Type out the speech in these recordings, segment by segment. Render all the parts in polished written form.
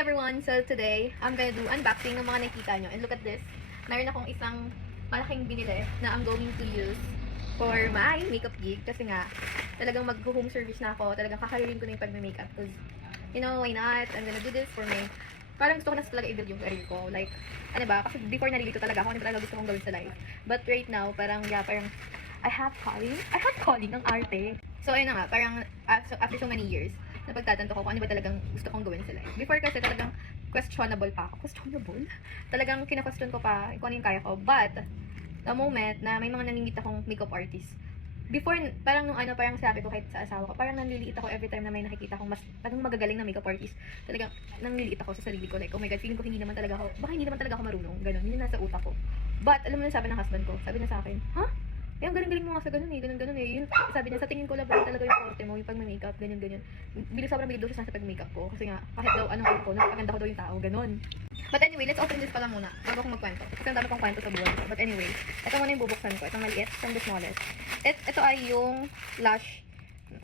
everyone! So today, I'm gonna do unboxing ng mga nakita nyo. And look at this. Meron akong isang malaking binili na I'm going to use for my makeup gig. Kasi nga, talagang mag-home service na ako. Talagang kakalirin ko na yung pag-makeup. Because, you know, why not? I'm gonna do this for me. Parang gusto ko na talaga i-build yung career ko. Like, ano ba? Kasi before nalilito talaga ako. Ano talaga gusto kong gawin sa life. But right now, parang, yeah, parang, I have calling ang arte. So, ayun na nga, parang after so many years, napagtatanto ko kung ano ba talagang gusto kong gawin sa life. Before kasi talagang questionable pa ako. Questionable? Talagang kina-question ko pa kung ano yung kaya ko. But, the moment na may mga nanimit akong makeup artist, before, parang nung ano, parang sabi ko kahit sa asawa ko, parang nanliliit ako every time na may nakikita akong mas, talagang magagaling na makeup artist. Talagang nanliliit ako sa sarili ko. Like, oh my God, feeling ko hindi naman talaga ako, baka hindi naman talaga ako marunong. Ganun, yun yung nasa utak ko. But, alam mo na sabi ng husband ko, sabi niya sa akin, ha? Eh, ang galing-galing mo nga sa ganun eh, ganun eh. Yun, sabi niya, sa tingin ko lang talaga yung forte mo, yung pag-makeup, ganyan-ganyan. Sobrang bilis daw siya sa pag-makeup ko. Kasi nga, kahit daw anong ko, napakaganda ko daw yung tao, ganun. But anyway, let's open this pala muna, bago ko magkwento. Kasi ang dami kong kwento sa buhay ko. But anyway, ito muna yung bubuksan ko. Itong maliit, from the smallest. Ito ay yung lash,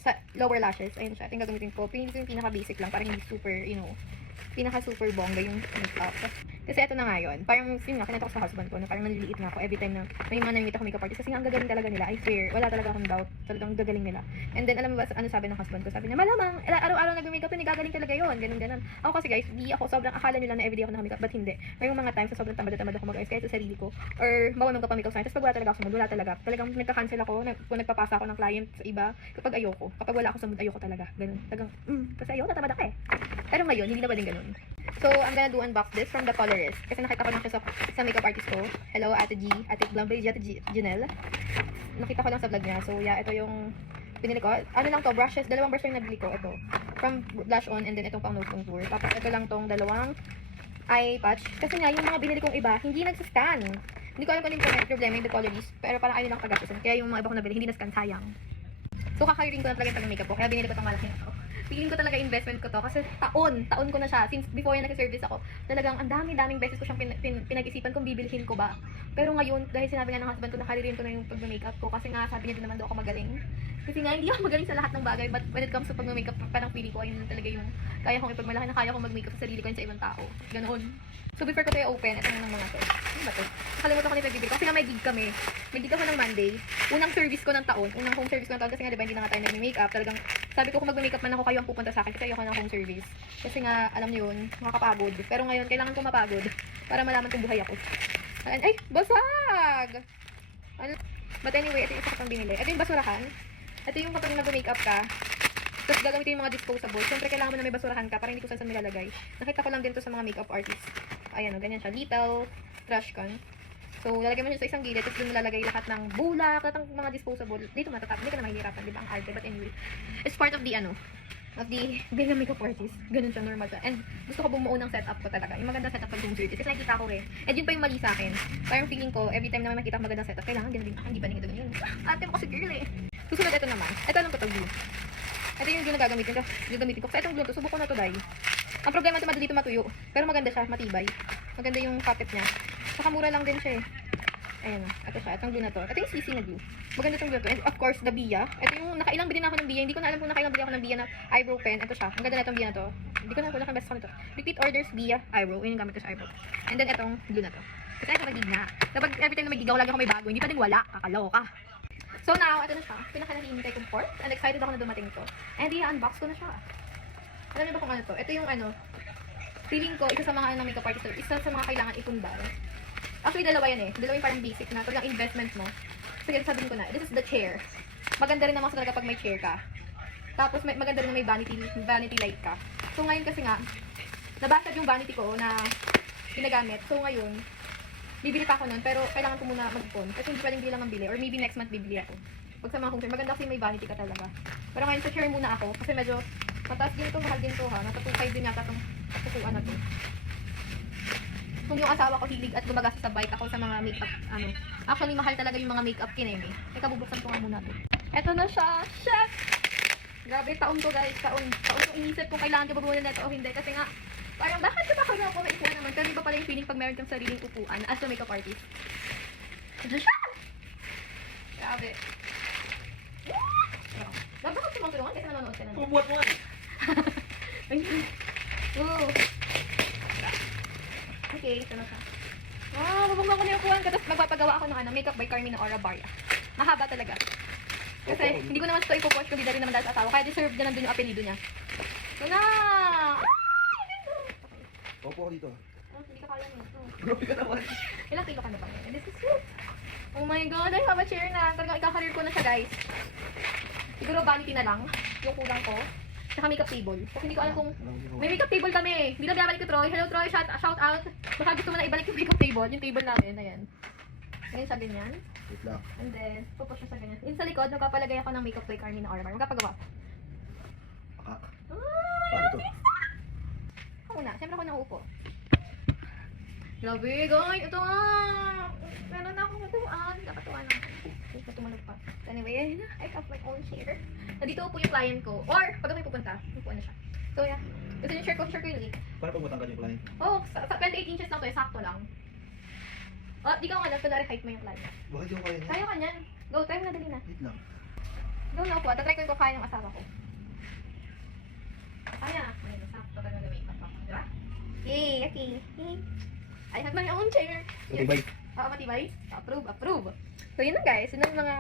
sa lower lashes. Ayun siya, ito yung gagamitin ko. Yung pinaka-basic lang, parang hindi super, you know, pinaka-super bongga yung makeup. Kasi ito na nga yun. Parang, yun nga, kinanta ko sa husband ko na parang naliliit na ako every time na may mga namimit ako makeup artist. Kasi nga, ang gagaling talaga nila. I swear, wala talaga akong doubt. Talagang gagaling nila. And then, alam mo ba, ano sabi ng husband ko? Sabi niya, malamang, araw-araw nag-makeup yun, gagaling talaga yun. Ganun. Ako kasi guys, di ako sobrang akala nila na everyday ako naka-makeup, but hindi. May mga times na sobrang tamad-tamad ako mag-ayos kahit sa sarili ko. Or, bawa magpa-makeup sa akin. Tapos pag wala talaga ako sa mood, wala talaga. Talagang nagka-cancel ako kung nagpapasa ako ng client sa iba. Kapag ayoko. Kapag wala ako sa mood, ayoko talaga. Ganun. Talagang, kasi ayoko, natamad ako eh. Pero ngayon, hindi na ba din ganun? So, I'm gonna do unbox this from The Colorist. Kasi nakita ko lang siya sa makeup artist ko. Hello, Ate G. Ate Glambay G. Ate Janelle. Nakita ko lang sa vlog niya. So, yeah, ito yung pinili ko. Ano lang to, brushes. Dalawang brush yung nabili ko. Ito. From Blush On and then itong pang nose contour. Tapos ito lang tong dalawang eye patch. Kasi nga, yung mga binili kong iba, hindi nagsascan. Hindi ko alam kung ano yung problema yung The Colorist. Pero parang ayaw lang pag-gastusin. Kaya yung mga iba ko nabili, hindi na-scan. Sayang. So, kakairing ko na talaga yung pag-makeup ko. Kaya binili ko itong malaki na to. Feeling ko talaga investment ko to kasi taon ko na siya since before yung nag-service ako. Talagang ang daming beses ko siyang pinag-isipan kung bibilhin ko ba. Pero ngayon, dahil sinabi nga ng husband ko, nakalirin ko na yung pag-makeup ko kasi nga sabi niya din naman daw ako magaling. Kasi nga hindi ako magaling sa lahat ng bagay, but when it comes to pag-makeup, parang feeling ko ayun talaga yung kaya kong ipagmalaki na kaya kong mag-makeup sa sarili ko and sa ibang tao. Ganoon. So before ko tayo open, ito ng mga to. Ano ba to? Nakalimutan ko na yung kasi nga may gig kami. May gig ako ng Monday. Unang service ko ng taon. Unang home service ko ng taon kasi nga diba hindi na nga tayo nag-makeup. Talagang sabi ko kung mag-makeup man ako kayo ang pupunta sa akin kasi ayoko ng home service. Kasi nga alam niyo yun, makakapagod. Pero ngayon kailangan ko mapagod para malaman kung buhay ako. Ay, basag! But anyway, ito yung isa ko pang binili. Ito yung basurahan. Ito yung kapag nag-makeup ka, tapos gagamitin yung mga disposable. Siyempre, kailangan mo na may basurahan ka para hindi ko saan nilalagay. Nakita ko lang din to sa mga makeup artists. Ayan o, ganyan siya. Little trash can. So, lalagay mo siya sa isang gilid, tapos doon mo lalagay lahat ng bulak, lahat ng mga disposable. Dito matatap, hindi ka na mahihirapan, di ba? Ang arte. But anyway, it's part of the, being a makeup artist. Ganun siya, normal siya. And gusto ko bumuo ng setup ko talaga. Yung magandang setup pag home service. Kasi nakikita ko rin. And yun pa yung mali sa akin. Parang feeling ko, every time na may makita ko magandang setup, kailangan din hindi pa ganito ganyan. Ate mo kasi girl eh. Susunod ito naman. Ito anong to, blue. Ito yung glue na gagamitin ko. Kasi itong glue to, subukan na to, dahil. Ang problema ito, madali ito matuyo. Pero maganda siya, matibay. Maganda yung kapit niya. Saka mura lang din siya eh. Ayan o. Ito siya. Itong glue na to. Ito yung CC na glue. Maganda itong glue to. And of course, the Bia. Ito yung nakailang bilhin ako ng Bia. Hindi ko na alam kung nakailang bilhin ako ng Bia na eyebrow pen. Ito siya. Ang ganda na itong Bia na to. Hindi ko na alam kung best ko nito. Repeat orders Bia eyebrow. Yun yung gamit ko sa eyebrow. And then itong glue na to. Kasi ito nagig na. Kapag every time na may gig ako, lagi ako may bago. Hindi pa din wala. Kakaloka. So now, ito na siya. Pinaka-nahihintay kong port. And excited ako na dumating ito. And i-unbox ko na siya. Alam niyo ba kung ano to? Ito yung feeling ko, isa sa mga makeup artist, isa sa mga kailangan ipundar. Actually, dalawa yan eh. Dalawa yung parang basic na. Talagang investment mo. Sige, sabihin ko na. This is the chair. Maganda rin naman sa talaga pag may chair ka. Tapos, maganda rin na may vanity light ka. So, ngayon kasi nga, nabasag yung vanity ko na ginagamit. So, ngayon, bibili pa ako nun. Pero, kailangan ko muna mag-ipon. Kasi hindi pwedeng bilang ang bili. Or maybe next month bibili ako. Pag sa mga home chair, maganda kasi may vanity ka talaga. Pero ngayon, sa chair muna ako. Kasi medyo, mataas din ito, mahal din ito ha. Nasa 2.5 din yata itong kukuan na ito. Kung yung asawa ko hilig at gumagastos sa bike ako sa mga makeup, actually mahal talaga yung mga makeup kineme. Teka, bubuksan ko nga muna ito. Eto na siya, chef! Grabe, taon to guys, taon ko inisip kung kailangan ko bumuli na ito o hindi. Kasi nga, parang bakit ka ba kayo ako may upuan naman? Pero iba pala yung feeling pag meron kang sariling upuan as a makeup artist. Eto siya! Grabe. Dapat ako sumang tulungan kasi nanonood ka na. Pumubuhat mo nga. Wow. Okay, ito na siya. Wow, babangga ko na yung kuhan ko. Tapos magpapagawa ako ng makeup by Carmina Aura Barya. Mahaba talaga. Kasi hindi ko naman ito ipopost kasi rin naman dahil sa asawa. Kaya deserve niya nandun yung apelido niya. Ito na! Opo ako dito. Hindi ka kaya nito. Grabe ka naman. Ilang kilo ka na ba? And this is it. Oh my god, I have a chair na. Talagang ikakareer ko na siya, guys. Siguro vanity na lang. Yung kulang ko. Saka makeup table. Kasi hindi ko alam kung... May makeup table kami. Hindi na binabalik ko, Troy. Hello, Troy. Shout out. Baka gusto mo na ibalik yung makeup table. Yung table namin. Ayan. Ayan siya ganyan. Wait lang. And then, pupush siya sa ganyan. Yung sa likod, nagpapalagay ako ng makeup by Carmina Aura. Magpapagawa. Pakak. Ay! Paano to? Ako muna. Siyempre ako nauupo. Grabe, guys. Ito nga. Meron na akong natuwaan. Nakatuwa na ako. Hindi ko tumalog pa. Anyway, I have my own chair. Nandito po yung client ko. Or, pag may pupunta, upuan na siya. So, yeah. Gusto niyo share ko yung link. Paano pag matangkad yung client? Oh, sa 28 inches lang to, sakto lang. Oh, di ka nga lang, kunwari height mo yung client. Bakit yung kaya niya? Kaya ka niyan. Go, try mo na, dali na. Wait lang. Go na po. Tatry ko yung kaya ng asawa ko. Kaya. Ayun, sakto ka na gawin. Diba? Yay, okay. Yay. I have my own chair. Matibay. Oo, matibay. Approve. So, yun na guys. Yun na yung mga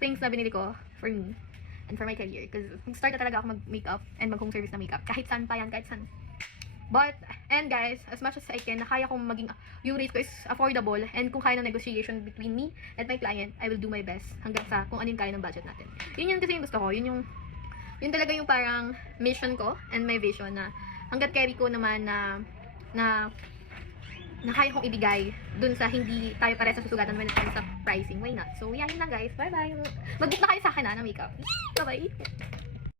things na binili ko for me and for my career. Because nag-start na talaga ako mag-makeup and mag-home service na makeup. Kahit saan pa yan, kahit saan. But, and guys, as much as I can, na kaya kong maging, yung rate ko is affordable and kung kaya ng negotiation between me and my client, I will do my best hanggang sa kung ano yung kaya ng budget natin. Yun kasi yung gusto ko. Yun talaga yung parang mission ko and my vision na hanggat carry ko naman na kaya kong ibigay dun sa hindi tayo pare sa susugatan when it comes sa pricing. Why not? So, yeah, yun lang guys. Bye-bye. Mag-book na kayo sa akin ng makeup. Bye-bye.